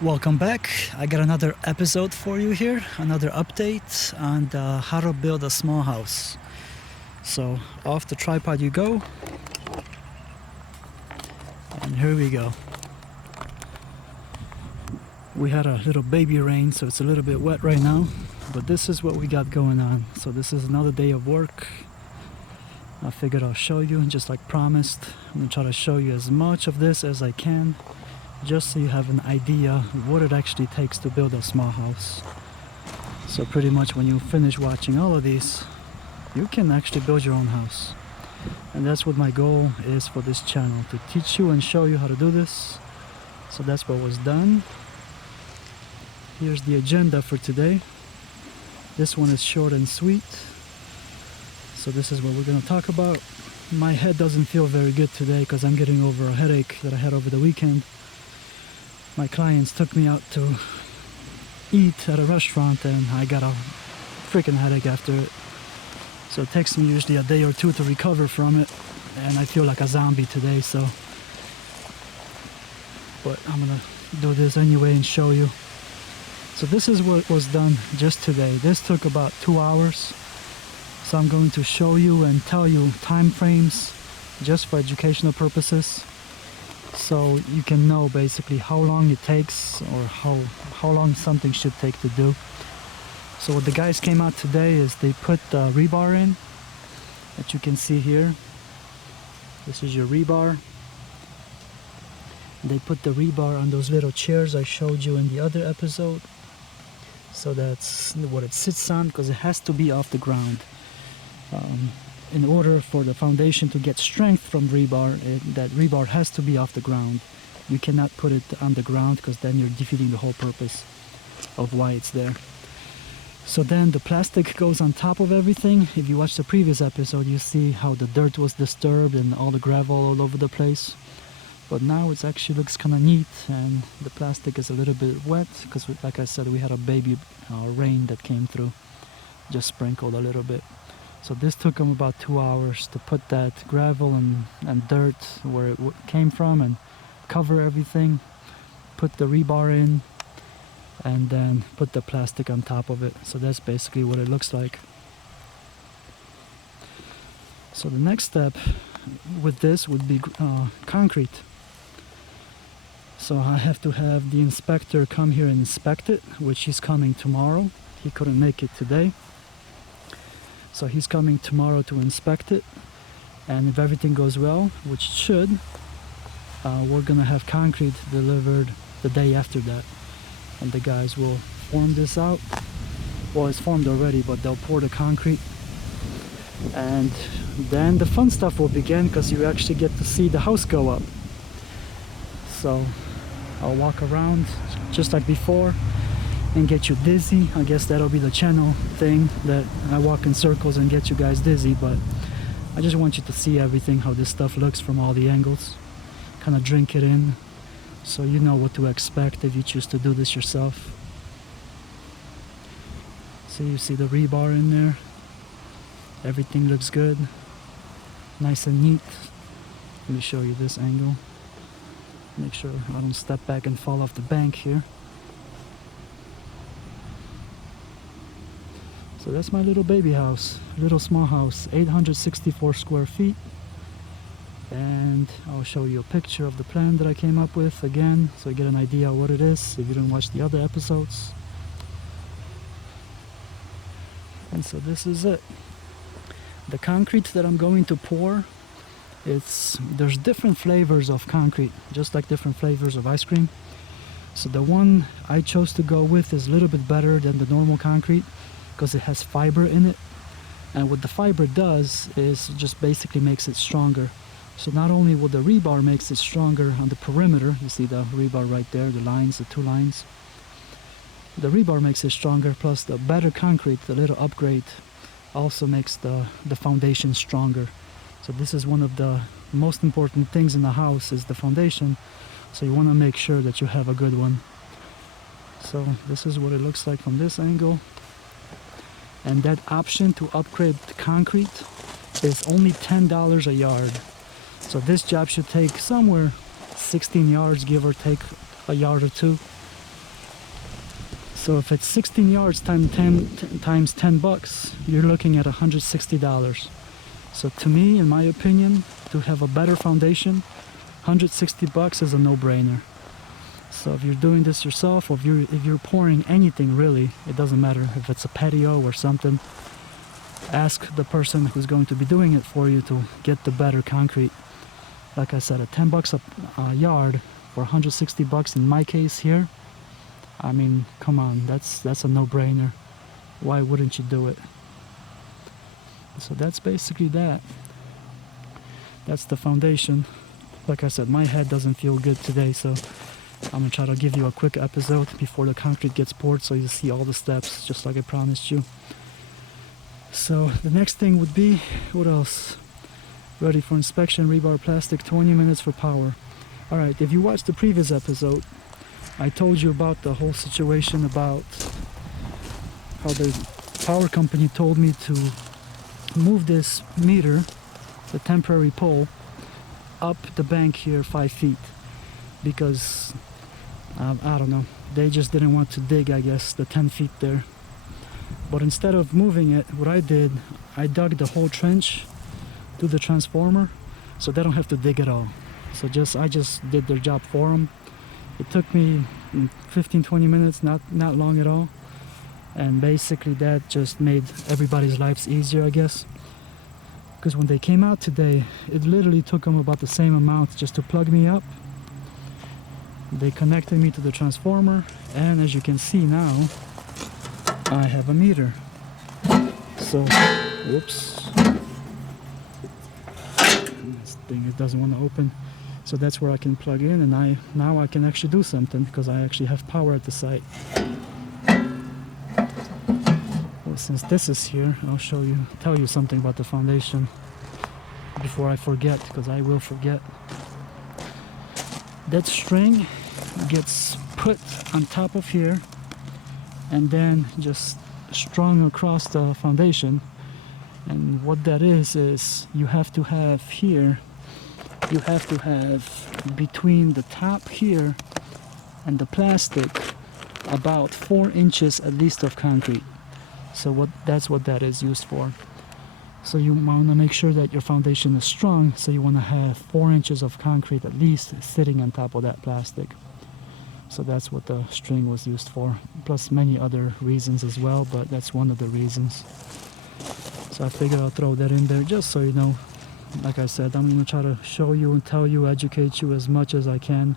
Welcome back. I got another episode for you here, another update on how to build a small house. So off the tripod you go, and here we go. We had a little baby rain, so it's a little bit wet right now, but this is what we got going on. So this is another day of work. I figured I'll show you, just like promised. I'm gonna try to show you as much of this as I can, just so you have an idea what it actually takes to build a small house. So pretty much when you finish watching all of these, you can actually build your own house. And that's what my goal is for this channel, to teach you and show you how to do this. So that's what was done. Here's the agenda for today. This one is short and sweet. So this is what we're going to talk about. My head doesn't feel very good today because I'm getting over a headache that I had over the weekend. My clients took me out to eat at a restaurant and I got a freaking headache after it. So it takes me usually a day or two to recover from it, and I feel like a zombie today, so. But I'm gonna do this anyway and show you. So this is what was done just today. This took about 2 hours. So I'm going to show you and tell you time frames just for educational purposes, so you can know basically how long it takes, or how long something should take to do. So what the guys came out today is they put the rebar in that you can see here. This is your rebar. They put the rebar on those little chairs I showed you in the other episode. So that's what it sits on, because it has to be off the ground. In order for the foundation to get strength from rebar, that rebar has to be off the ground. You cannot put it on the ground, because then you're defeating the whole purpose of why it's there. So then the plastic goes on top of everything. If you watch the previous episode, you see how the dirt was disturbed and all the gravel all over the place. But now it actually looks kind of neat, and the plastic is a little bit wet because, like I said, we had a baby rain that came through, just sprinkled a little bit. So this took them about 2 hours to put that gravel and dirt where it came from and cover everything, put the rebar in, and then put the plastic on top of it. So that's basically what it looks like. So the next step with this would be concrete. So I have to have the inspector come here and inspect it, which he's coming tomorrow. He couldn't make it today. So he's coming tomorrow to inspect it, and if everything goes well, which it should, we're gonna have concrete delivered the day after that, and the guys will form this out. Well, it's formed already, but they'll pour the concrete, and then the fun stuff will begin, because you actually get to see the house go up. So I'll walk around just like before and get you dizzy. I guess that'll be the channel thing, that I walk in circles and get you guys dizzy, but I just want you to see everything, how this stuff looks from all the angles, kind of drink it in so you know what to expect if you choose to do this yourself. So you see the rebar in there, everything looks good, nice and neat. Let me show you this angle, make sure I don't step back and fall off the bank here. So that's my little baby house, little small house, 864 square feet. And I'll show you a picture of the plan that I came up with again, so you get an idea of what it is if you didn't watch the other episodes. And so this is it. The concrete that I'm going to pour, there's different flavors of concrete, just like different flavors of ice cream. So the one I chose to go with is a little bit better than the normal concrete, because it has fiber in it, and what the fiber does is just basically makes it stronger. So not only will the rebar makes it stronger on the perimeter, you see the rebar right there, the lines, the 2 lines, the rebar makes it stronger, plus the better concrete, the little upgrade, also makes the foundation stronger. So this is one of the most important things in the house, is the foundation, so you want to make sure that you have a good one. So this is what it looks like from this angle. And that option to upgrade the concrete is only $10 a yard. So this job should take somewhere 16 yards, give or take a yard or two. So if it's 16 yards times 10 bucks, you're looking at $160. So to me, in my opinion, to have a better foundation, 160 bucks is a no-brainer. So if you're doing this yourself, or if you're pouring anything really, it doesn't matter if it's a patio or something, ask the person who's going to be doing it for you to get the better concrete. Like I said, at 10 bucks a yard for 160 bucks in my case here, I mean, come on, that's a no-brainer. Why wouldn't you do it? So that's basically that. That's the foundation. Like I said, my head doesn't feel good today, so I'm gonna try to give you a quick episode before the concrete gets poured so you see all the steps, just like I promised you. So the next thing would be, what else? Ready for inspection, rebar plastic, 20 minutes for power. Alright, if you watched the previous episode, I told you about the whole situation about how the power company told me to move this meter, the temporary pole, up the bank here 5 feet because I don't know, they just didn't want to dig, I guess, the 10 feet there. But instead of moving it, what I did, I dug the whole trench to the transformer so they don't have to dig at all. So I just did their job for them. It took me 15-20 minutes, not long at all, and basically that just made everybody's lives easier, I guess, because when they came out today, it literally took them about the same amount just to plug me up. They connected me to the transformer, and as you can see now, I have a meter. So, whoops, this thing, it doesn't want to open. So that's where I can plug in, and now I can actually do something because I actually have power at the site. Well, since this is here, I'll tell you something about the foundation before I forget, because I will forget. That string gets put on top of here and then just strung across the foundation. And what that is you have to have here, you have to have between the top here and the plastic about 4 inches at least of concrete. So that's what that is used for. So you want to make sure that your foundation is strong, so you want to have 4 inches of concrete at least sitting on top of that plastic. So that's what the string was used for, plus many other reasons as well, but that's one of the reasons. So I figured I'll throw that in there just so you know. Like I said, I'm going to try to show you and tell you, educate you as much as I can,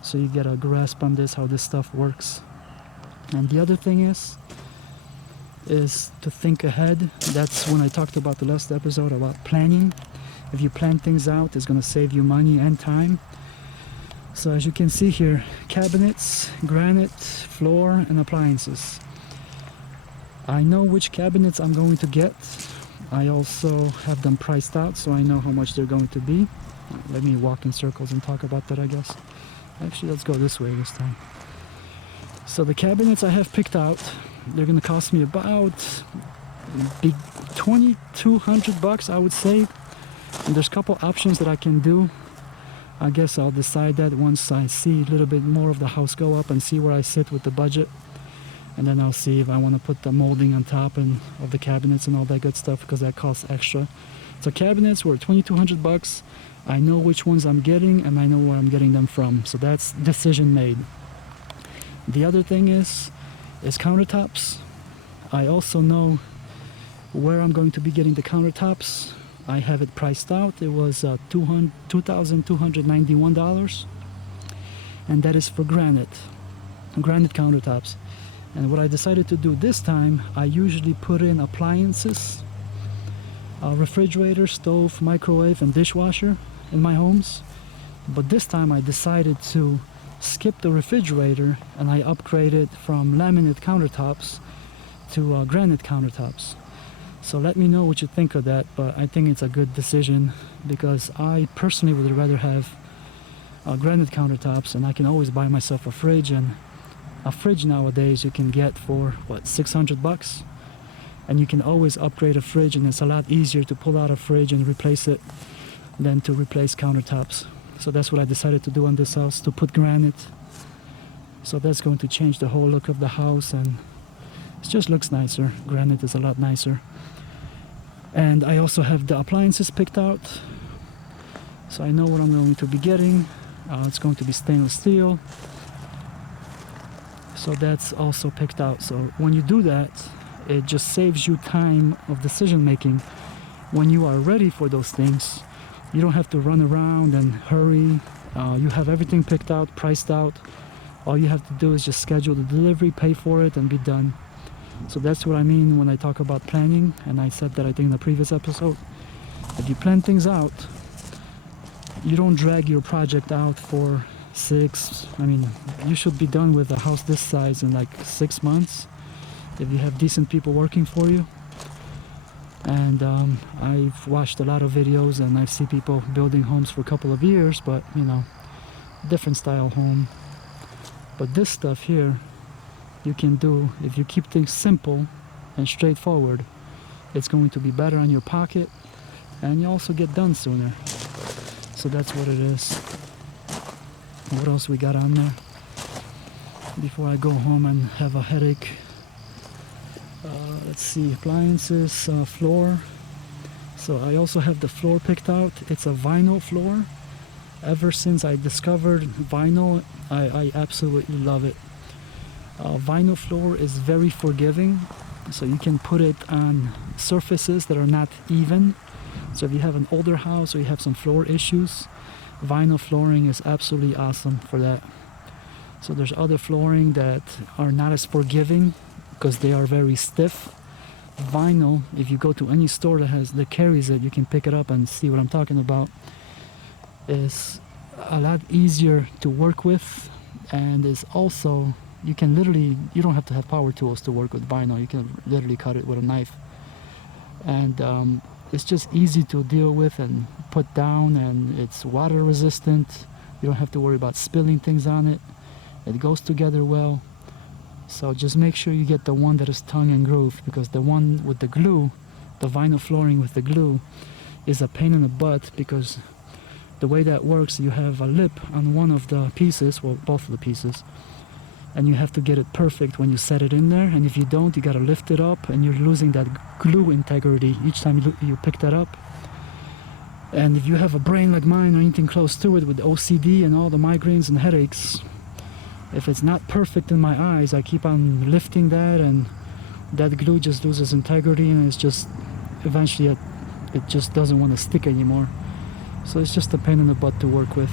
so you get a grasp on this, how this stuff works. And the other thing is to think ahead. That's when I talked about the last episode about planning. If you plan things out, it's going to save you money and time. So as you can see here, cabinets, granite, floor, and appliances. I know which cabinets I'm going to get. I also have them priced out, so I know how much they're going to be. Let me walk in circles and talk about that, I guess. Actually, let's go this way this time. So the cabinets I have picked out, they're going to cost me about big $2,200, I would say. And there's a couple options that I can do. I guess I'll decide that once I see a little bit more of the house go up and see where I sit with the budget. And then I'll see if I want to put the molding on top and of the cabinets and all that good stuff, because that costs extra. So cabinets were $2,200. I know which ones I'm getting and I know where I'm getting them from. So that's decision made. The other thing is countertops. I also know where I'm going to be getting the countertops. I have it priced out. It was $2,291, and that is for granite countertops. And what I decided to do this time, I usually put in appliances, refrigerator, stove, microwave, and dishwasher in my homes. But this time I decided to skip the refrigerator, and I upgraded from laminate countertops to granite countertops. So let me know what you think of that, but I think it's a good decision because I personally would rather have granite countertops, and I can always buy myself a fridge, and a fridge nowadays you can get for what, $600, and you can always upgrade a fridge, and it's a lot easier to pull out a fridge and replace it than to replace countertops. So that's what I decided to do on this house, to put granite. So that's going to change the whole look of the house, and it just looks nicer. Granite is a lot nicer. And I also have the appliances picked out, so I know what I'm going to be getting. It's going to be stainless steel, so that's also picked out. So when you do that, it just saves you time of decision making. When you are ready for those things, you don't have to run around and hurry. You have everything picked out, priced out. All you have to do is just schedule the delivery, pay for it, and be done. So that's what I mean when I talk about planning, and I said that I think in the previous episode. If you plan things out, you don't drag your project out for you should be done with a house this size in like 6 months if you have decent people working for you. And I've watched a lot of videos, and I see people building homes for a couple of years, but different style home. But this stuff here you can do if you keep things simple and straightforward. It's going to be better on your pocket, and you also get done sooner. So that's what it is. What else we got on there before I go home and have a headache? Let's see, appliances, floor. So I also have the floor picked out. It's a vinyl floor. Ever since I discovered vinyl, I absolutely love it. Vinyl floor is very forgiving, so you can put it on surfaces that are not even. So if you have an older house or you have some floor issues, vinyl flooring is absolutely awesome for that. So there's other flooring that are not as forgiving because they are very stiff. Vinyl, if you go to any store that carries it, you can pick it up and see what I'm talking about, is a lot easier to work with, and is also, you don't have to have power tools to work with vinyl. You can literally cut it with a knife, and it's just easy to deal with and put down, and it's water resistant. You don't have to worry about spilling things on it. It goes together well. So just make sure you get the one that is tongue and groove, because the one with the glue, the vinyl flooring with the glue, is a pain in the butt, because the way that works, you have a lip on one of the pieces, well, both of the pieces, and you have to get it perfect when you set it in there. And if you don't, you got to lift it up, and you're losing that glue integrity each time you pick that up. And if you have a brain like mine or anything close to it with OCD and all the migraines and headaches, if it's not perfect in my eyes, I keep on lifting that, and that glue just loses integrity, and it's just eventually it just doesn't want to stick anymore. So it's just a pain in the butt to work with.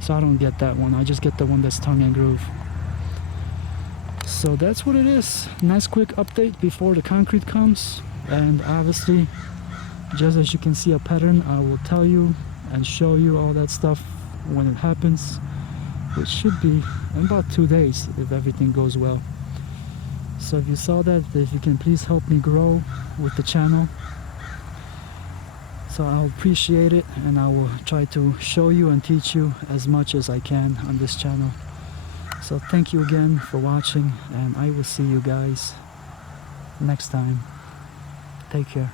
So I don't get that one. I just get the one that's tongue and groove. So that's what it is. Nice quick update before the concrete comes. And obviously, just as you can see a pattern, I will tell you and show you all that stuff when it happens, which should be in about 2 days if everything goes well. So if you saw that, if you can please help me grow with the channel, so I'll appreciate it, and I will try to show you and teach you as much as I can on this channel. So thank you again for watching, and I will see you guys next time. Take care.